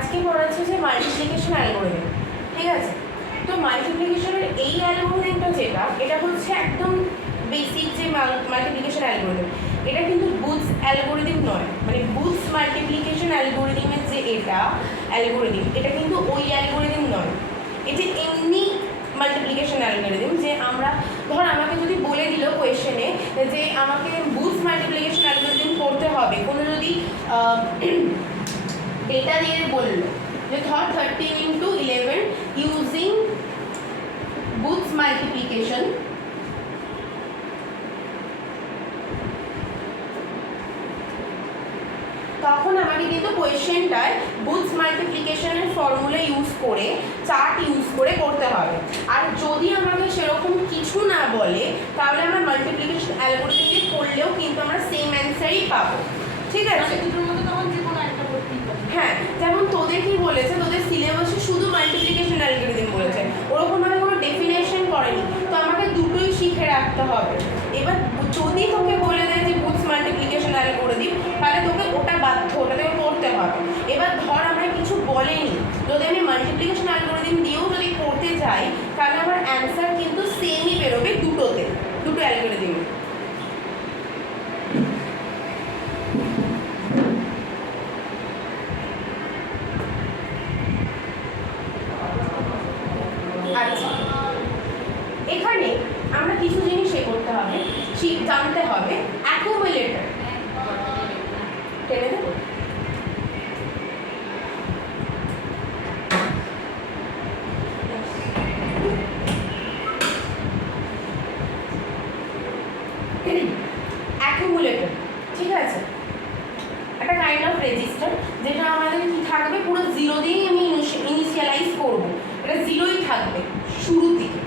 আজকে পড়াচ্ছে যে মাল্টিপ্লিকেশন অ্যালগরিদম, ঠিক আছে? তো মাল্টিপ্লিকেশনের এই অ্যালগরিদমটা যেটা, এটা হচ্ছে একদম বেসিক যে মাল্টিপ্লিকেশন অ্যালগরিদম, এটা কিন্তু বুথস অ্যালগরিদম নয়। মানে বুথস মাল্টিপ্লিকেশন অ্যালগরিদমের যে এটা অ্যালগরিদম, এটা কিন্তু ওই অ্যালগরিদম নয়। এটা এমনি মাল্টিপ্লিকেশন অ্যালগরিদম যে আমরা ধর আমাকে যদি বলে দিল কোয়েশ্চেনে যে আমাকে বুথস মাল্টিপ্লিকেশন অ্যালগরিদম করতে হবে, কোনো যদি ডেটা দিয়ে বললো যে ধর 13 × 11 ইউজিং বুথস মাল্টিপ্লিকেশন, তখন আমাকে কিন্তু কোয়েশ্চেনটায় বুথস মাল্টিপ্লিকেশনের ফর্মুলা ইউজ করে, চার্ট ইউজ করে করতে হবে। আর যদি আমাকে সেরকম কিছু না বলে তাহলে আমরা মাল্টিপ্লিকেশন অ্যালগরিদম দিয়ে করলেও কিন্তু আমরা সেম অ্যান্সারই পাবো, ঠিক আছে? দুটোর মধ্যে তখন যে কোনো একটা করতেই পারি। হ্যাঁ, যেমন তোদের কি বলেছে, তোদের সিলেবাসে শুধু মাল্টিপ্লিকেশন অ্যালগরিদম বলেছে, ওরকমভাবে কোনো ডেফিনেশন করেনি, তো আমাকে দুটোই শিখে রাখতে হবে। এবার যদি তোকে বলে দেয় যে বুথস মাল্টিপ্লিকেশন অ্যালগরিদম, তাহলে তোকে ওটা বাধ্য, ওটা তোকে করতে হবে। এবার ধর আমরা কিছু বলেনি, যদি আমি মাল্টিপ্লিকেশন অ্যালগরিদম দিয়েও যদি করতে যাই তাহলে আমার অ্যান্সার কিন্তু সেমই বেরোবে দুটোতে, দুটো অ্যালগরিদমে। আচ্ছা, এখানে আমরা কিছু জিনিস করতে হবে, জানতে হবে। অ্যাকুমুলেটর টেনে দেবো। অ্যাকুমুলেটর, ঠিক আছে, একটা কাইন্ড অফ রেজিস্টার, যেটা আমাদের কি থাকবে, পুরো জিরো দিয়েই আমি ইনিশিয়ালাইজ করবো, এটা জিরোই থাকবে শুরু থেকে।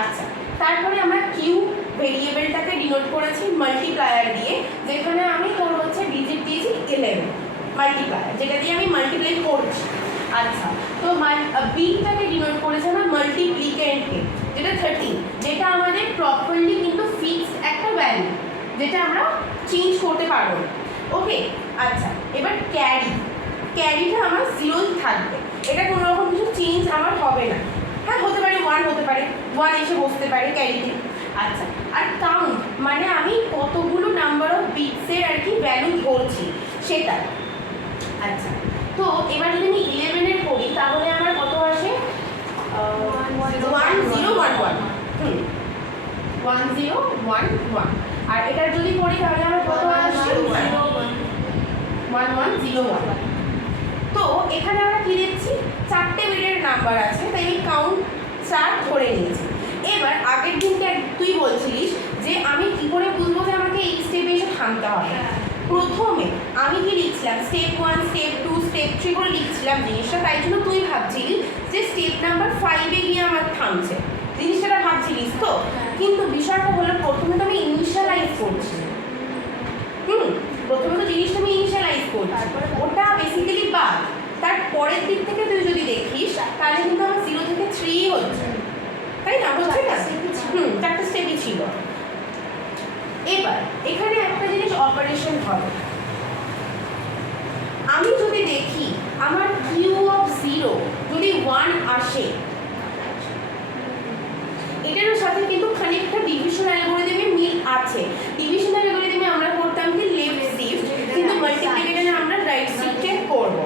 আচ্ছা, তারপরে আমরা কিউ ভেরিয়েবলটাকে ডিনোট করেছি মাল্টিপ্লায়ার দিয়ে, যেখানে আমি তোর হচ্ছে ডিজিট দিয়েছি 11 মাল্টিপ্লায়ার, যেটা দিয়ে আমি মাল্টিপ্লাই করছি। আচ্ছা, তো বিটাকে ডিনোট করেছে আমরা মাল্টিপ্লিকেন্টকে, যেটা 13, যেটা আমাদের প্রপারলি কিন্তু ফিক্সড একটা ভ্যালু, যেটা আমরা চেঞ্জ করতে পারবো না। ওকে, আচ্ছা, এবার ক্যারিটা আমার জিরোই থাকবে, এটা কোনো রকম কিছু চেঞ্জ আমার হবে না। হ্যাঁ, হতে পারে 1, হতে পারে 1 এসে বসতে পারে ক্যারিতে। আচ্ছা, আর কাউন্ট মানে আমি কতগুলো নাম্বার অফ বিটসের আর কি ভ্যালু ধরছি সেটা। আচ্ছা, তো এবার যদি আমি 11-এর করি তাহলে আমার কত আসে? 1011, 1011। আর এটার যদি করি তাহলে আমার কত আসে? 1101। তো এখানে আমরা কি দেখছি, 4টে বিটের নাম্বার আছে, তাই আমি কাউন্ট 4 ধরে নিয়েছি। এবার আগের দিনকে তুই বলছিলিস যে আমি কি করে বুঝবো যে আমাকে এই স্টেপে এসে থামতে হবে। প্রথমে আমি কি লিখছিলাম, স্টেপ 1, স্টেপ 2, স্টেপ 3 করে লিখছিলাম জিনিসটা, তাই জন্য তুই ভাবছিলি যে স্টেপ নাম্বার 5-এ গিয়ে আমার থামছে, জিনিসটা ভাবছিলিস তো। কিন্তু বিষয়টা হলো প্রথমে তো আমি ইনিশিয়ালাইজ করছি, প্রথমে তো জিনিসটা আমি ইনিশিয়ালাইজ করছি, ওটা বেসিক্যালি বাদ। তার পরের দিক থেকে তুই যদি দেখিস তাহলে কিন্তু আমার 0 থেকে 3 হচ্ছে, তাই না? হচ্ছে না? 4টে স্টেপই ছিল। এবার এখানে একটা জিনিস অপারেশন হবে, আমি যদি দেখি আমার কিউ অফ 0 যদি 1 আসে, এটার সাথে কিন্তু খানিকটা ডিভিশন অ্যালগরিদমে মিল আছে। ডিভিশন অ্যালগরিদমে আমরা করতাম কি লেফট শিফট, কিন্তু মাল্টিপ্লিকেশনে আমরা রাইট শিফটে করব,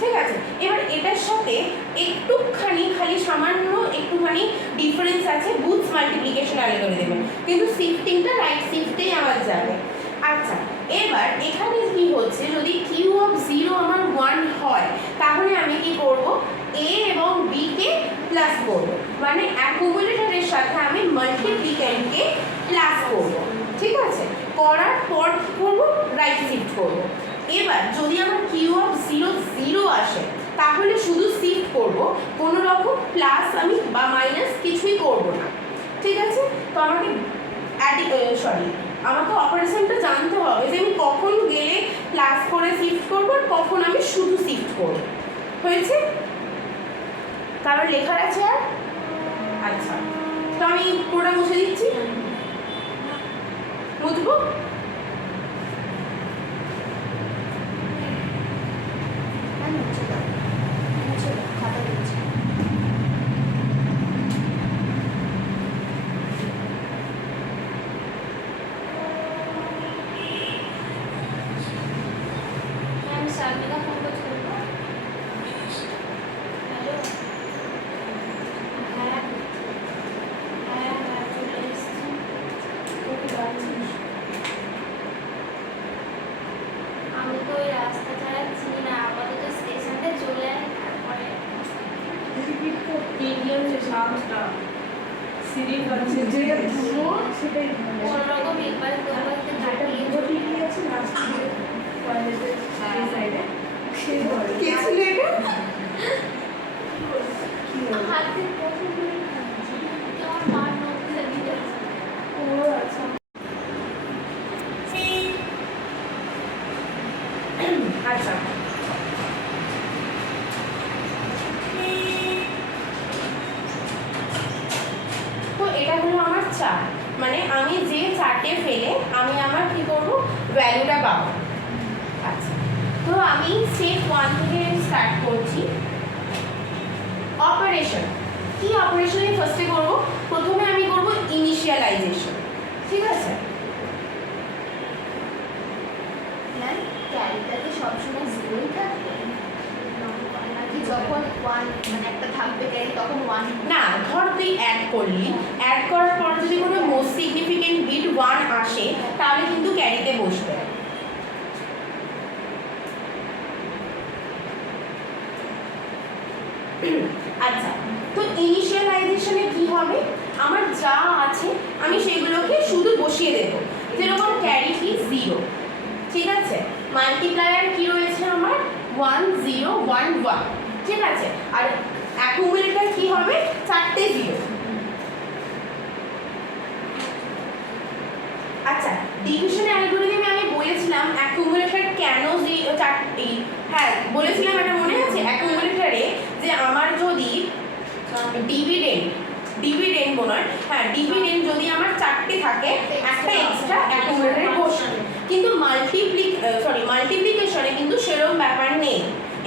ঠিক আছে? এবার এটার সাথে একটুখানি, খালি সামান্য একটুখানি ডিফারেন্স আছে বুথস মাল্টিপ্লিকেশন অ্যালগরিদমে, কিন্তু শিফটিংটা রাইট শিফটেই আমার যাবে। আচ্ছা, এবার এখানে কি হচ্ছে, যদি কিউ অফ 0 আমার 1 হয় তাহলে আমি কি করব, এ এবং বি কে প্লাস করব, মানে অ্যাকুমুলেটরের সাথে আমি মাল্টিপ্লিকেন্টকে প্লাস করব, ঠিক আছে? করার পর কি করব, রাইট শিফট করব। এবার যদি আমার কিউ অফ 0 0 আসে তাহলে শুধু শিফট করব, কোনো রকম প্লাস আমি বা মাইনাস কিছুই করব না, ঠিক আছে? তো আমাকে আমাকে অপারেশনটা জানতে হবে যে আমি কখন গেলে প্লাস করে শিফট করব আর কখন আমি শুধু শিফট করব। হয়েছে? কারণ লেখার আছে আর? আচ্ছা, তো আমি পুরোটা মুছে দিচ্ছি, মুছবো। ছাড়া চিনি না, আপাতত স্টেশনে চলে আয়, তারপরে ইন্ডিয়ান যে সাউন্ডটা সিরিজ আছে যেটা ধুনো সেটাই কোনোরকম একবার দোকানকে কাটিয়ে টিভি আছে লাস্ট টয়লেটের সাইডে সেই ঘরে কে ছিল এটা? কি হলো? হাতে প্রথম করে আমার মার নতুন দিতে ও আচ্ছা আচ্ছা তো এটা হলো আমার চার, মানে আমি যে চারটে ফেলে আমি আমার কি করব, ভ্যালুটা পাবো। আচ্ছা, তো আমি স্টেপ 1 থেকে স্টার্ট করছি। অপারেশন, কি অপারেশন আমি ফার্স্টে করব? প্রথমে আমি করব ইনিশিয়ালাইজেশন, ঠিক আছে? ম্যাম ক্যারিটা কি সবসময় জিরোই থাকবে নাকি যখন ওয়ান মানে একটা থাকবে ক্যারি তখন ওয়ান? না, ধর তুই অ্যাড করলি, অ্যাড করার পর যদি কোনো মোস্ট সিগনিফিকেন্ট বিট 1 আসে তাহলে কিন্তু ক্যারিতে বসবে। আচ্ছা, তো ইনিশিয়ালাইজেশনে কি হবে, আমার যা আছে আমি সেগুলোকে শুধু বসিয়ে দেব। যেরকম ক্যারি কি 0, ঠিক আছে? মাল্টিপ্লায়ার কি রয়েছে আমার 1 0 1 1, ঠিক আছে? আর অ্যাকুমুলেটর কি হবে, চারটে 0। আচ্ছা, ডিভিশন অ্যালগরিদমে আমি বলেছিলাম অ্যাকুমুলেটর কেন চারটি, হ্যাঁ বলেছিলাম, এটা মনে আছে? অ্যাকুমুলেটরে যে আমার যদি ডিভিডেন্ড মনে হয়, হ্যাঁ ডিভিডেন্ড যদি আমার চারটে থাকে একটা এক্সট্রা অ্যাকুমুলেটরে বসবে, কিন্তু মাল্টিপ্লিকেশনে কিন্তু সেরকম ব্যাপার নেই।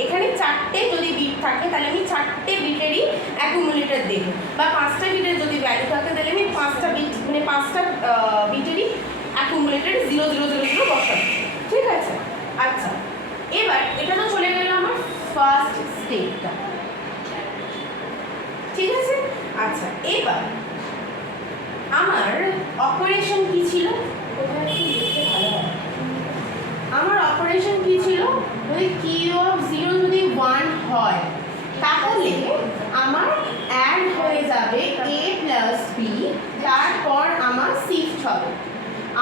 এখানে চারটে যদি বিট থাকে তাহলে আমি চারটে বিটেরই অ্যাকুমুলেটর দেব, বা 5টা বিটের যদি ভ্যালু থাকে তাহলে আমি 5টা বিট মানে 5টা বিটেরই অ্যাকুমুলেটর 0 0 0 0 বসাবো, ঠিক আছে? আচ্ছা, এবার এটা তো চলে গেল আমার ফার্স্ট স্টেপটা, ঠিক আছে? আচ্ছা, এবার আমার অপারেশন কি ছিল, কোথায় একটু লিখতে ভালো হয়। আমার অপারেশন কি ছিল, যদি কিউ অফ 0 যদি 1 হয় তাহলে আমার অ্যাড হয়ে যাবে a প্লাস b, তারপর আমার শিফট হবে।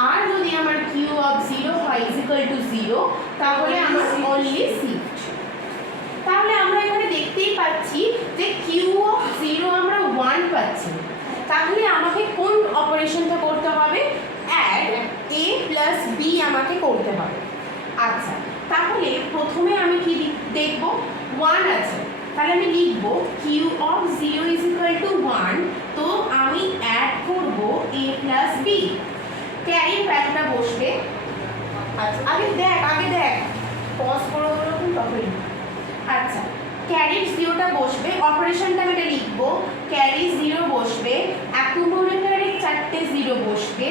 আর যদি আমার কিউ অফ 0 হয় ইকুয়াল টু 0 তাহলে আমার অনলি শিফট। তাহলে আমরা এখানে দেখতেই পাচ্ছি যে কিউ অফ 0 আমরা 1 পাচ্ছি, তাহলে আমাকে কোন অপারেশনটা করতে হবে, অ্যাড a প্লাস b আমাকে করতে হবে। আচ্ছা, তাহলে প্রথমে আমি কি দেখব, 1 আছে, তাহলে আমি লিখব Q of 0 is equal to 1, তো আমি অ্যাড করব a প্লাস b, ক্যারির ভ্যালুটা বসবে। আচ্ছা, আগে দেখ পজ করে দেবো তবে। আচ্ছা, ক্যারির 0টা বসবে, অপারেশনটা আমি এটা লিখবো, ক্যারি 0 বসবে, অ্যাকুমুলেটরে চারটে 0 বসবে,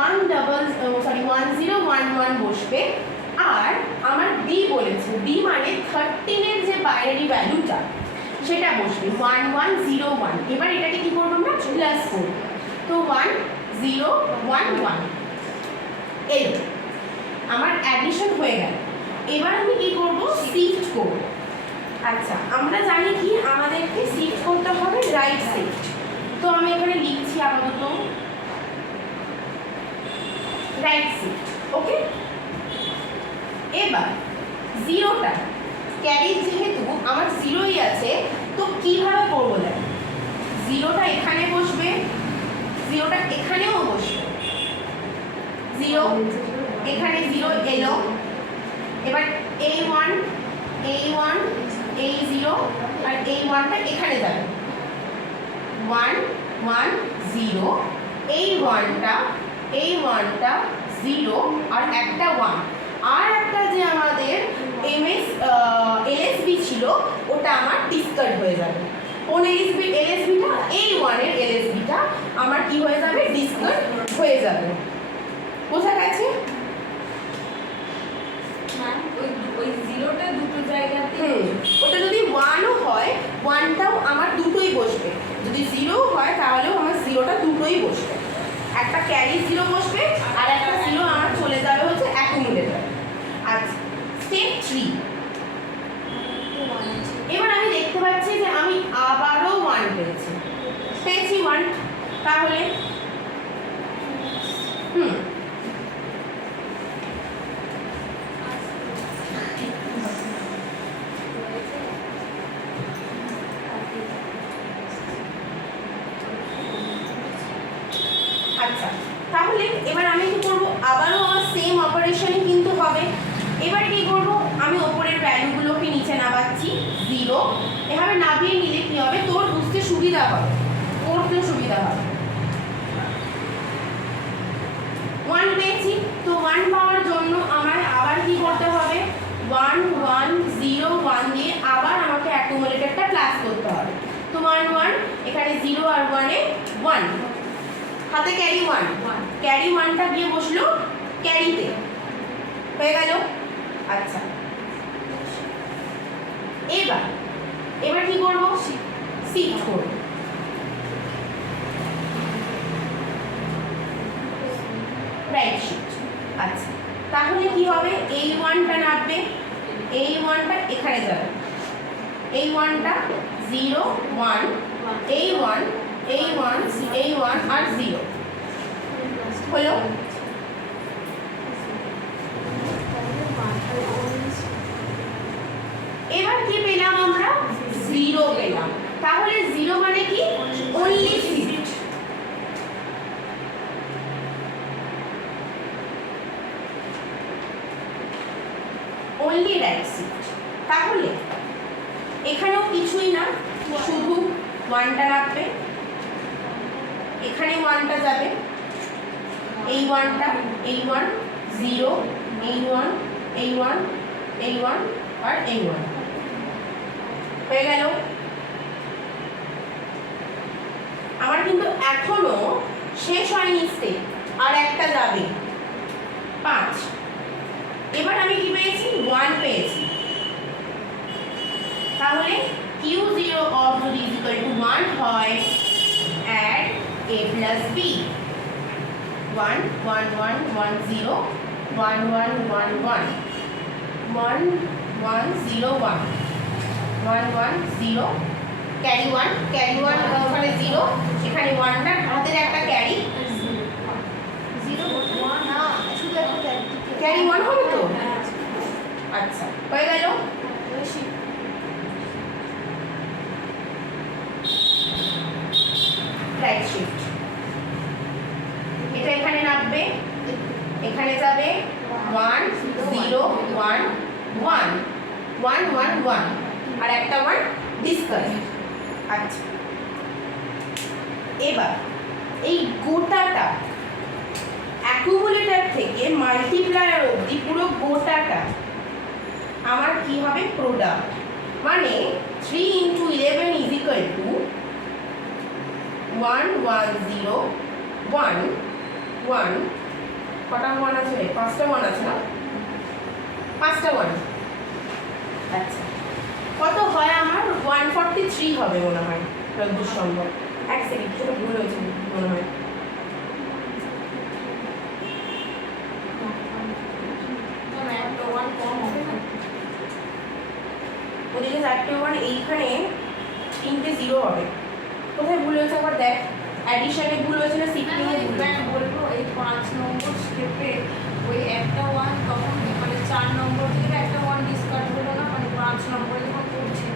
1 0 1 1 বসবে, আর আমার বি বলেছে, বি মানে 13 এর যে বাইনারি ভ্যালুটা সেটা বসবে 1 1 0 1। এবার এটাকে কি করবো আমরা, প্লাস করব, তো 1 0 1 1 এলো, আমার অ্যাডিশন হয়ে গেল। এবার আমি কি করব, শিফট করব। আচ্ছা, আমরা জানি কি আমাদেরকে শিফট করতে হবে রাইট শিফট, তো আমি এখানে লিখছি আপাতত রাইট শিফট, ওকে? এবার 0টা ক্যারি যেহেতু আমার 0ই আছে, তো কিভাবে করবো দেখ, 0টা এখানে বসবে, 0টা এখানেও বসবে, 0 এখানে 0 এলো, এবার a1 এই 0 আর এই 1টা এখানে যাবে, 1 1 0, এই 1টা 0 আর একটা 1, আর একটা যে আমাদের এলএসবি ছিল ওটা আমার ডিসকার্ড হয়ে যাবে। কোন এলএসবিটা, এই 1 এর এলএসবিটা আমার কি হয়ে যাবে, ডিসকার্ড হয়ে যাবে। বোঝা গেছে? ওই জিরোটা দুটো জায়গাতে ওটা যদি 1ও হয় 1টাও আমার দুটোই বসবে, যদি 0 হয় তাহলেও আমার 0টা দুটোই বসবে, একটা ক্যারি 0 বসবে আর একটা 0 আমার চলে যাবে হচ্ছে অ্যাকুমুলেটর। আচ্ছা, স্টেপ 3, কি করব, আমি ওপরের ভ্যালুগুলোকে নিচে নামাচ্ছি 0। এভাবে নামিয়ে নিলে কি হবে, তোর বুঝতে সুবিধা হবে, করতেও সুবিধা হবে। 1 পেয়েছি, তো 1 পাওয়ার জন্য আমার আবার কি করতে হবে, 1 1 0 1 দিয়ে আবার আমাকে অ্যাকুমুলেটরটা প্লাস করতে হবে। তো 1 1 এখানে 0 আর 1 এ 1, হাতে ক্যারি 1, ক্যারি 1টা গিয়ে বসলো ক্যারিতে, হয়ে গেল। আচ্ছা, এবার কি করব, শিফট করব। Right shift. আচ্ছা, তাহলে কি হবে, এই 1টা নামবে, এই 1টা এখানে যাবে, এই 1টা 0 1, এই 1 এই 1 এই 1 আর 0 হলো। এবার কি পেলাম আমরা, 0 পেলাম। তাহলে 0 মানে কি, only shift. Only right shift. তাহলে এখানেও কিছুই না, শুধু 1টা রাখবে, এখানে 1টা যাবে, এই 1টা এই 1 0 এই 1 এই 1 এই 1 আর এই 1 হয়ে গেল। আমার কিন্তু এখনো শেষ হয়নি স্টেপ, আর একটা যাবে 5। এবার আমি কি পেয়েছি, 1 পেয়েছি। তাহলে Q0 অফ যদি ইকুয়াল টু 1 হয়, add a plus b, 1 1 1 1 0 1 1 1 1 1 1 0 1 1 1 0 carry 1 carry 1 ওখানে 0, এখানে 1টা হাতের একটা ক্যারি 0 1 না, শুধু একটা ক্যারি 1 হবে তো। আচ্ছা, হয়ে গেল। রাইট শিফট, এটা এখানে নামবে, এখানে যাবে 1 0 1 1 1 1 1 আর একটা 1 ডিসকানেক্ট। আচ্ছা, এবার এই গোটাটা অ্যাকুমুলেটর থেকে মাল্টিপ্লায়ার অবধি পুরো গোটাটা আমার কি হবে, প্রোডাক্ট। মানে 3 × 11 is equal to 1 1 0 1 1, কটা 1 আছে, 5টা 1 আছে না, 5টা 1। আচ্ছা, কত হয় আমার, 143 হবে মনে হয়, যতদূর সম্ভব। এক সেকেন্ড, ছোট ভুল হয়েছে মনে হয়। ওদিকে 4টে 1, এইখানে 3টে 0 হবে। কোথায় ভুল হয়েছে একবার দেখ, অ্যাডিশনে ভুল হয়েছিল, শিফটিংয়ে ভুল হয়েছে। বলবো এই 5 নম্বর স্টেপে ওই একটা 1 তখন মানে 4 নম্বর থেকে একটা 1 ডিসকার্ড হলো না, মানে 5 নম্বরে যখন করছে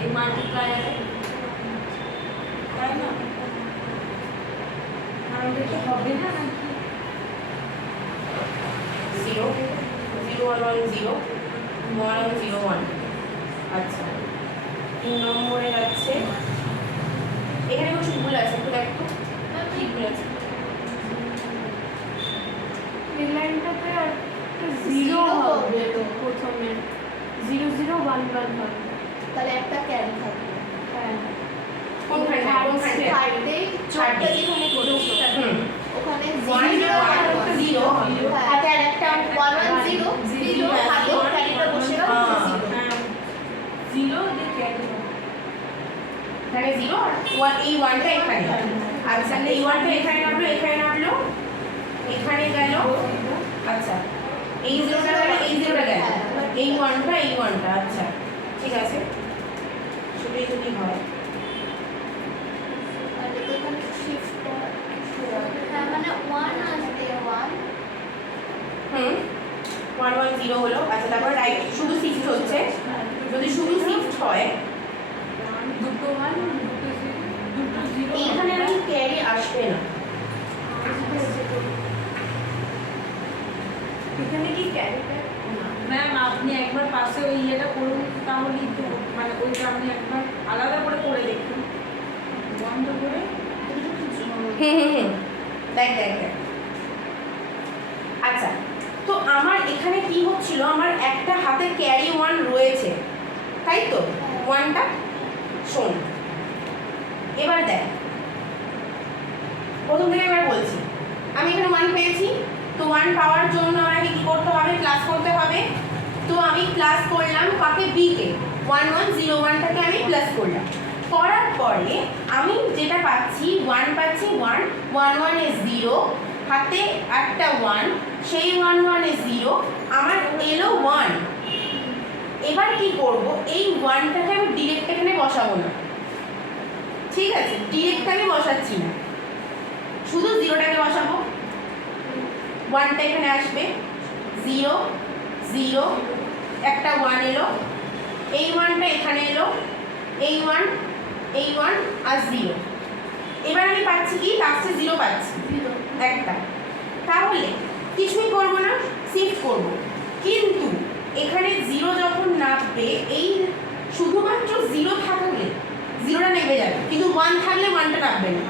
এই মাল্টিপ্লায়ারে, তাই না? আর ওটা কি হবে না নাকি 0 0 1 1 0 1 0 1। আচ্ছা, 3 নম্বরে যাচ্ছে, এখানে কিছু ভুল আছে, একটু দেখো কি ভুল আছে। এই লাইনটাতে একটা 0 হবে তো প্রথমে 0 0 1 1 হবে, তাহলে একটা ক্যারি থাকবে। হ্যাঁ কোনখানে কোনখানে সাইডে ছোটটা যেখানে করছো ওখানে 1 0 আর 0 হাতে আর একটা 1 1 0 0 হাতে ক্যারিটা বসে গেল 0। হ্যাঁ 0 দিয়ে ক্যারি এখানে 0 আর 1, এই 1টা এখানে। আচ্ছা, এই 1টা এখানে নামলো, এখানে নামলো, এখানে গেল। আচ্ছা, এই 0টা গেল, এই 0টা গেল, এই 1টা এই 1টা। আচ্ছা, ঠিক আছে, সেটাই যদি হয়। আর এখানে শিফট হ্যাঁ মানে 1 আসবে 1 1 1 0 হলো। আচ্ছা, তারপর রাইট শুধু শিফট হচ্ছে, যদি শুধু শিফট হয় দুটো 1 দুটো 0 এইখানে নাকি ক্যারি আসবে না। এখানে কি ক্যারিটা ম্যাম আপনি পাশে ওই ইয়েটা করুন, তাহলেই তো মানে ওইটা আপনি একবার আলাদা করে করে দেখুন, বন্ধ করে। দেখ দেখ দেখ। আচ্ছা, তো আমার এখানে কি হচ্ছিল, আমার একটা হাতে ক্যারি ওয়ান রয়েছে, তাই তো? ওয়ানটা শোন, এবার দেখ, প্রথম থেকে এবার বলছি, আমি এখানে ওয়ান পেয়েছি, তো ওয়ান পাওয়ার জন্য আমাকে কি করতে হবে, প্লাস করতে হবে। তো আমি প্লাস করলাম কাকে, বি কে, 1101টাকে আমি প্লাস করলাম। করার পরে আমি যেটা পাচ্ছি, ওয়ান পাচ্ছি, 1 1 1 এ 0, হাতে একটা 1, সেই 1 1 এ 0, আমার এলো 1। এবার কি করব, এই 1টাকে আমি ডিরেক্ট এখানে বসাবো না, ঠিক আছে? ডিরেক্ট আমি বসাচ্ছি না, শুধু 0টাকে বসাবো। 1টা এখানে আসবে, 0 0, একটা 1 এলো, এই 1টা এখানে এলো, এই 1 আর 0। এবার আমি পাচ্ছি কি, লাস্টে 0 পাচ্ছি, একটা। তাহলে কিছুই করব না, শিফট করব। কিন্তু এখানে 0 যখন নামবে, এই শুধুমাত্র 0 থাকলে 0টা নেমে যাবে, কিন্তু 1 থাকলে 1টা নামবে না,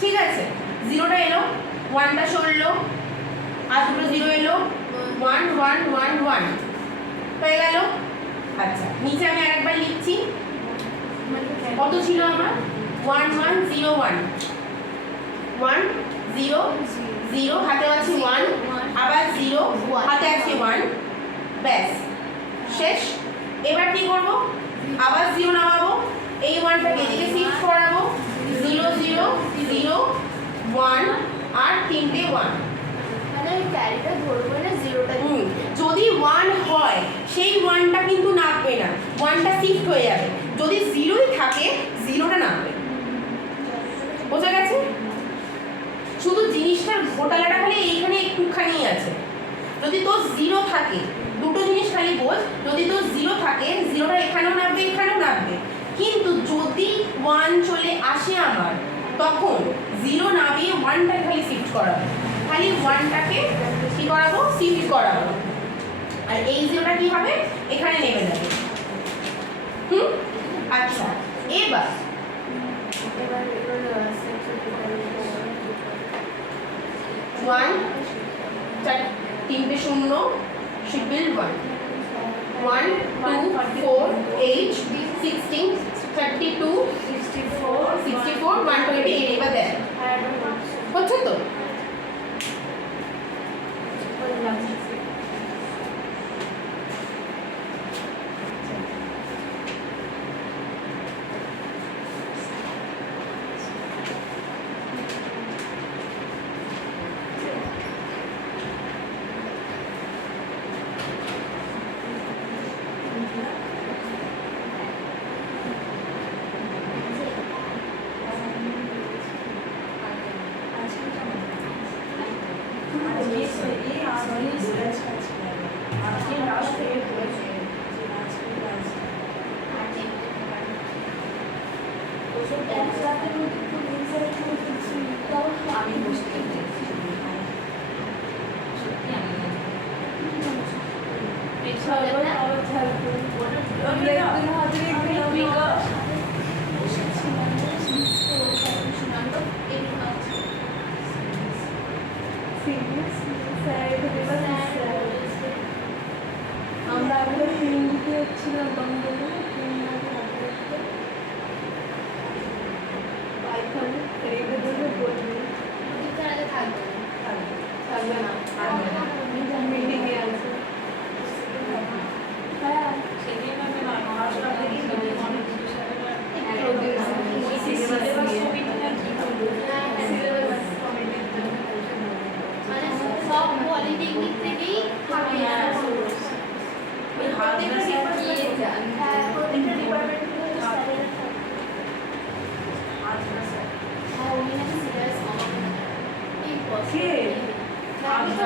ঠিক আছে? 0টা এলো, 1টা সরলো, আর দুটো 0 এলো, 1 1 1 1 হয়ে গেল। আচ্ছা, নিচে আমি আরেকবার লিখছি, কত ছিল আমার, 1 1 0 1 1 0 0, হাতে আছে 1, আবার 0, হাতে আছে 1, ব্যাস শেষ। এবার কি করব, আবার 0 নামাবো, এই 1টাকে এদিকে শিফট করাবো, 0 0 0 1 আর 3টে 1। মানে ওই ক্যারিটা ধরবো না, 0টা যদি 1 হয়, সেই 1টা কিন্তু নামবে না, 1টা শিফট হয়ে যাবে। যদি 0ই থাকে, 0টা নামবে। বোঝা গেছে? শুধু জিনিসটার ঘোটালাটা খালি এইখানে একটুখানি আছে। যদি তোর 0 থাকে, দুটো জিনিস খালি বোঝ, যদি তোর 0 থাকে, 0টা এখানেও নামবে, এখানেও নামবে। কিন্তু যদি 1 চলে আসে আমার, তখন 0 নামিয়ে 1টা খালি শিফট করাবো, খালি 1টাকে কি করাবো, শিফট করাবো, আর এই 0টা কি হবে, এখানে নেমে যাবে। আচ্ছা, এবার 1 3টে 0 শিপিল 1 1 2 4 8 16 32 64 128। এবার দেখ হচ্ছে তো, আমি বুঝতে পেরেছি, আমরা আগে হিন্দিতে হচ্ছিলাম, থাকবে না, মিটিংয়ে আছে। সেদিন আমি মহারাষ্ট্র থেকে মানে সব পলিটেকনিক থেকেই থাকে না, ওই হাজার প্রত্যেকটা ডিপার্টমেন্ট থেকে স্যারেরা থাকে। আচ্ছা স্যার হ্যাঁ, উনি নাকি সিরিয়াস কমাবে না, এই কে? আমি তো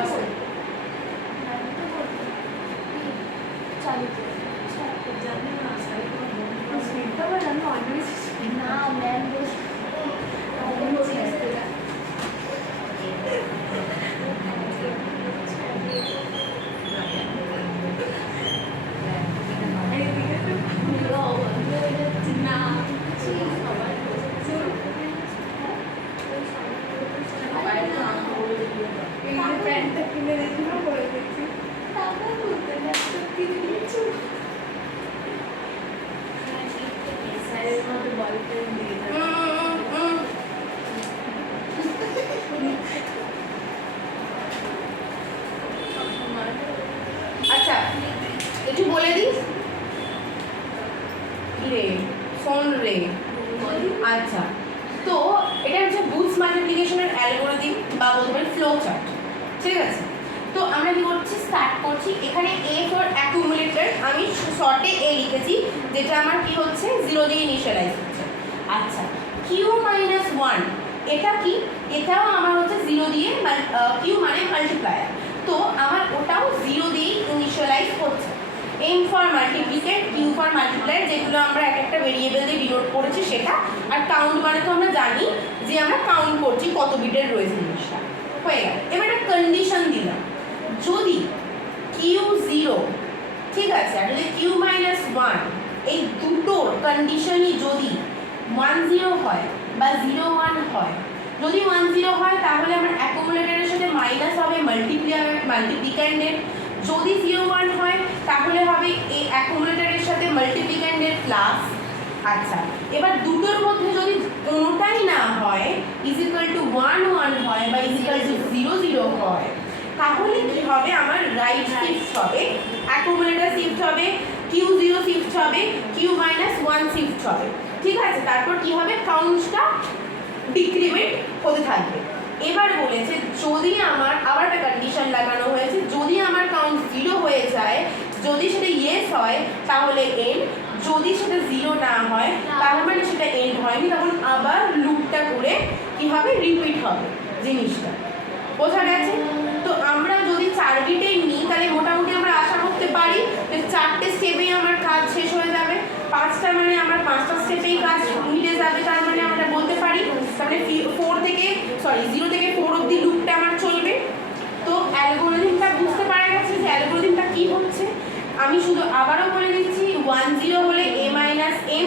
রে শোন রে, আচ্ছা তো এটা হচ্ছে বুস্ট মাল্টিপ্লিকেশনের অ্যালগরিদম বা বলতে পারি ফ্লো চার্ট, ঠিক আছে। তো আমরা কি করছি, স্টার্ট করছি। এখানে এ ফর অ্যাকুমুলেটর, আমি শর্টে এ লিখেছি, যেটা আমার কি হচ্ছে 0 দিয়ে ইনিশিয়ালাইজ হচ্ছে। আচ্ছা কিউ মাইনাস 1 এটা কি, এটাও আমার হচ্ছে 0 দিয়ে, কিউ মানে মাল্টিপ্লায়ার, তো আমার ওটাও 0 দিয়ে ইনিশিয়ালাইজ হচ্ছে। M for multiplicand, Q for multiplier, যেগুলো আমরা এক একটা ভেরিয়েবল দিয়ে ডিনোট করেছি সেটা। আর কাউন্ট মানে তো আমরা জানি যে আমরা কাউন্ট করছি কত বিটের রয়েছে জিনিসটা, হয়ে গেল। এবার একটা কন্ডিশন দিলাম, যদি কিউ 0, ঠিক আছে, আর যদি কিউ মাইনাস 1 এই দুটোর কন্ডিশনই যদি 1 0 হয় বা 0 1 হয়, যদি 1 0 হয় তাহলে আমার অ্যাকুমুলেটরের সাথে মাইনাস হবে মাল্টিপ্লিক্যান্ডের, যদি 0 1 হয় তাহলে হবে এই অ্যাকুমুলেটরের সাথে মাল্টিপ্লিক্যান্ডের প্লাস। আচ্ছা এবার দুটোর মধ্যে যদি কোনোটাই না হয়, ইজ ইকুয়াল টু 1 1 হয় বা ইজ ইকুয়াল টু 0 0 হয়, তাহলে কি হবে, আমার রাইট শিফট হবে, অ্যাকুমুলেটর শিফট হবে, কিউ 0 শিফট হবে, কিউ মাইনাস 1 শিফট হবে, ঠিক আছে। তারপর কি হবে, কাউন্টটা ডিক্রিমেন্ট হতে থাকবে। এবার বলেছে যদি আমার, আবার একটা কন্ডিশন লাগানো হয়েছে, যদি আমার কাউন্ট 0 হয়ে যায়, যদি সেটা ইয়েস হয় তাহলে এন্ড, যদি সেটা 0 না হয় তাহলে মানে সেটা এন্ড হয়নি, তখন আবার লুপটা করে কি হবে, রিপিট হবে জিনিসটা, বোঝা গেছে। তো আমরা যদি 4 বিটেই নিই তাহলে মোটামুটি আমরা আশা করতে পারি যে 4টে স্টেপেই আমার কাজ শেষ হয়ে যাবে, 5টা মানে আমার 5টা স্টেপেই কাজ মিটে যাবে, তার মানে আমরা বলতে পারি তাহলে 0 থেকে 4 অবধি লুপটা আমার চলবে। তো অ্যালগরিদমটা বুঝতে পারা গেছে যে অ্যালগরিদমটা কি হচ্ছে। আমি শুধু আবারও বলে দিচ্ছি, 1 0 হলে a মাইনাস এম,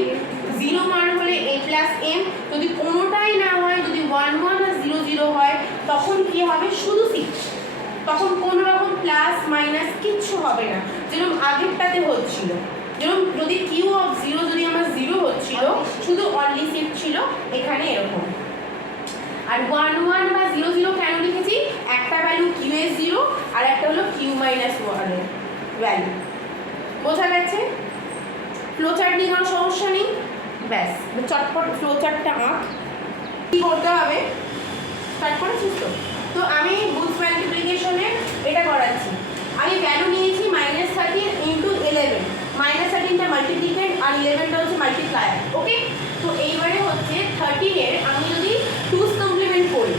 0 1 হলে a প্লাস এম, যদি কোনোটাই না হয়, যদি 1 1 আর 0 0 হয় তখন কি হবে, শুধু 6, তখন কোনো রকম প্লাস মাইনাস কিচ্ছু হবে না, যেরকম আগেরটাতে হচ্ছিল। যেরকম যদি কিউ অফ 0 যদি আমার 0 হচ্ছিল, শুধু অনলি শিফট ছিল, এখানে এরকম। আর 1 1 বা 0 0 কেন লিখেছি, একটা ভ্যালু কিউ এর 0 আর একটা হলো কিউ মাইনাস 1 এর ভ্যালু, বোঝা গেছে। ফ্লোচার্ট নিয়ে কোনো সমস্যা নেই, ব্যাস চটপট ফ্লোচার্টটা আঁক। কী করতে হবে, স্টার্ট করেছিস তো? তো আমি বুস্ট মাল্টিপ্লিকেশনের এটা করাচ্ছি। আমি ভ্যালু নিয়েছি -13 ইন্টু 11, -13টা মাল্টিপ্লিকেট আর 11টা হচ্ছে মাল্টিপ্লায়ার, ওকে। তো এইবারে হচ্ছে 13-এর আমি যদি 2's কমপ্লিমেন্ট করি,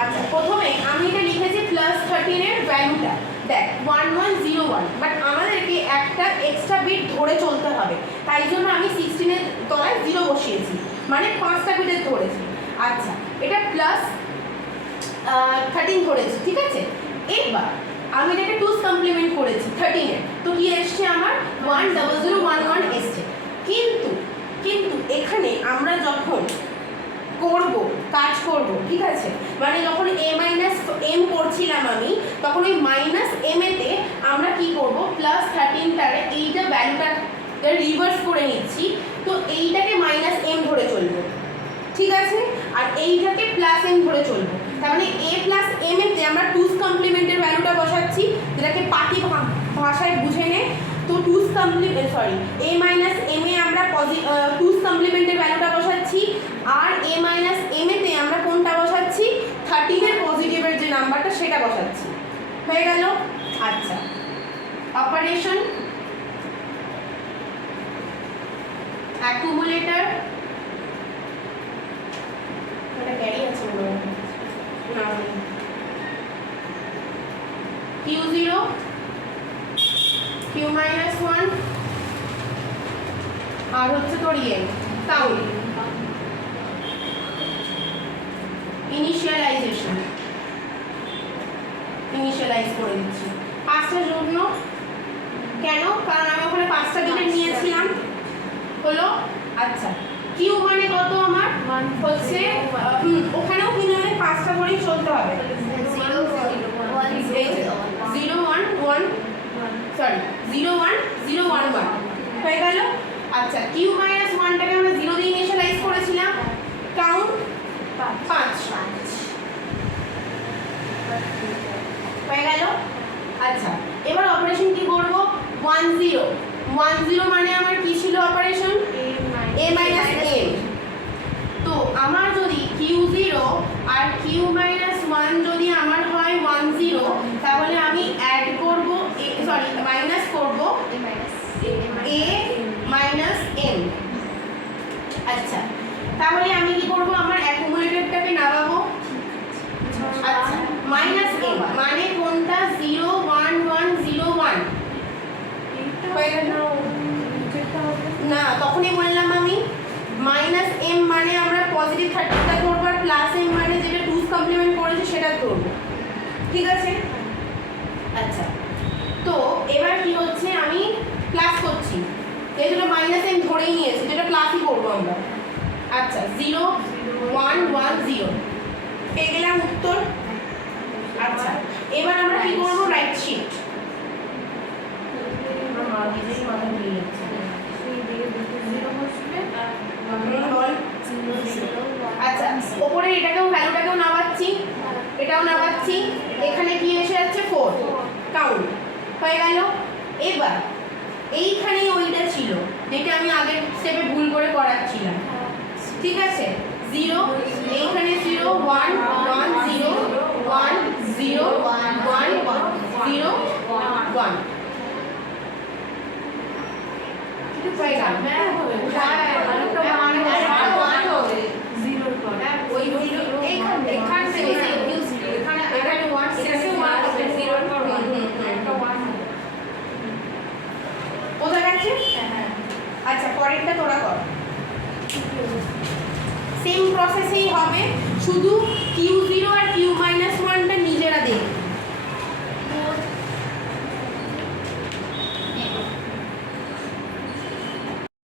আচ্ছা প্রথমে আমি এটা লিখেছি +13-এর ভ্যালুটা, দেখ 1 1 0 1, বাট আমাদেরকে একটা এক্সট্রা বিট ধরে চলতে হবে, তাই জন্য আমি 16-এর তলায় 0 বসিয়েছি, মানে 5টা বিটের ধরেছি। আচ্ছা এটা +13 ধরেছি, ঠিক আছে। এবার আমি এটাকে 2's কমপ্লিমেন্ট করেছি 13-এর, তো কি এসছে আমার 1 0 0 1 1 এসছে। কিন্তু এখানে আমরা যখন কাজ করব, ঠিক আছে, মানে যখন a মাইনাস এম করছিলাম আমি, তখন ওই মাইনাস এম এতে আমরা কি করব, +13টার এইটা ভ্যালুটা রিভার্স করে নিচ্ছি, তো এইটাকে মাইনাস এম ধরে চলবো, ঠিক আছে, আর এইটাকে প্লাস এম ধরে চলবো। তার মানে a প্লাস এম এতে আমরা 2's কমপ্লিমেন্টের ভ্যালুটা বসাচ্ছি, যেটাকে পাটি ভাষায় বুঝে নে। তো 2's complement a minus M এ আমরা 2's কমপ্লিমেন্টের ভ্যালুটা বসাচ্ছি, আর a মাইনাস এম এতে আমরা কোনটা বসাচ্ছি, 13-এর পজিটিভের যে নাম্বারটা সেটা বসাচ্ছি, হয়ে গেল। আচ্ছা অপারেশন অ্যাকুমুলেটর, এটা ক্যারি আছে না, কিউ 0 কিউ মাইনাস 1 আর হচ্ছে তোর কাউন্ট, ইনিশিয়ালাইজ করে দিচ্ছি 5টার জন্য। কেন, কারণ আমি ওখানে 5টা বিট নিয়েছিলাম, হলো। আচ্ছা কিউ মানে কত আমার হচ্ছে, ওখানেও কিন্তু আমাদের 5টা করেই চলতে হবে, 0 1 1 সরি 0 1 0 1 1 হয়ে গেল। আচ্ছা কিউ মাইনাস 1টাকে আমরা 0 দিয়ে ইনিশিয়ালাইজ করেছিলাম, কাউন্ট 5 হয়ে গেল। আচ্ছা এবার অপারেশন কি করব, 1 0 10 মানে আমার কি ছিল অপারেশন a মাইনাস m। তো আমার যদি q0 আর q মাইনাস 1 যদি আমার হয় 10, তাহলে আমি অ্যাড করব মাইনাস করব a মাইনাস m। আচ্ছা, তাহলে আমি কি করব, আমার অ্যাকুমুলেটরটাকে নামাবো। আচ্ছা, মাইনাস m মানে কোনটা 0 1 1 0 1 হয়ে গেল না, তখনই বললাম আমি মাইনাস m মানে আমরা পজিটিভ 30টা ধরবো, আর প্লাস m মানে যেটা 2's কমপ্লিমেন্ট করেছে সেটা ধরবো, ঠিক আছে। আচ্ছা, তো এবার কি হচ্ছে, আমি প্লাস করছি, এই জন্য মাইনাস m ধরেই নিয়েছি, যেটা প্লাসই করবো আমরা। আচ্ছা, 0 1 1 0 পেয়ে গেলাম উত্তর। আচ্ছা, এবার আমরা কি করবো, রাইট শিফট। আচ্ছা, ওপরে এটাকেও ভ্যালুটাকেও নামাচ্ছি, এটাও নামাচ্ছি, এখানে কি এসে যাচ্ছে 4 কাউন্ট হয়ে গেল। এবার এইখানেই ওইটা ছিল যেটা আমি আগের স্টেপে ভুল করে করাচ্ছিলাম, ঠিক আছে। 0 এইখানে 0 1 1 0 1 0 1 1 0 1 হয়ে গেল। বোঝা গেছে? আচ্ছা, পরেরটা তোরা কর। সেম প্রসেসেই হবে, শুধু Q0 আর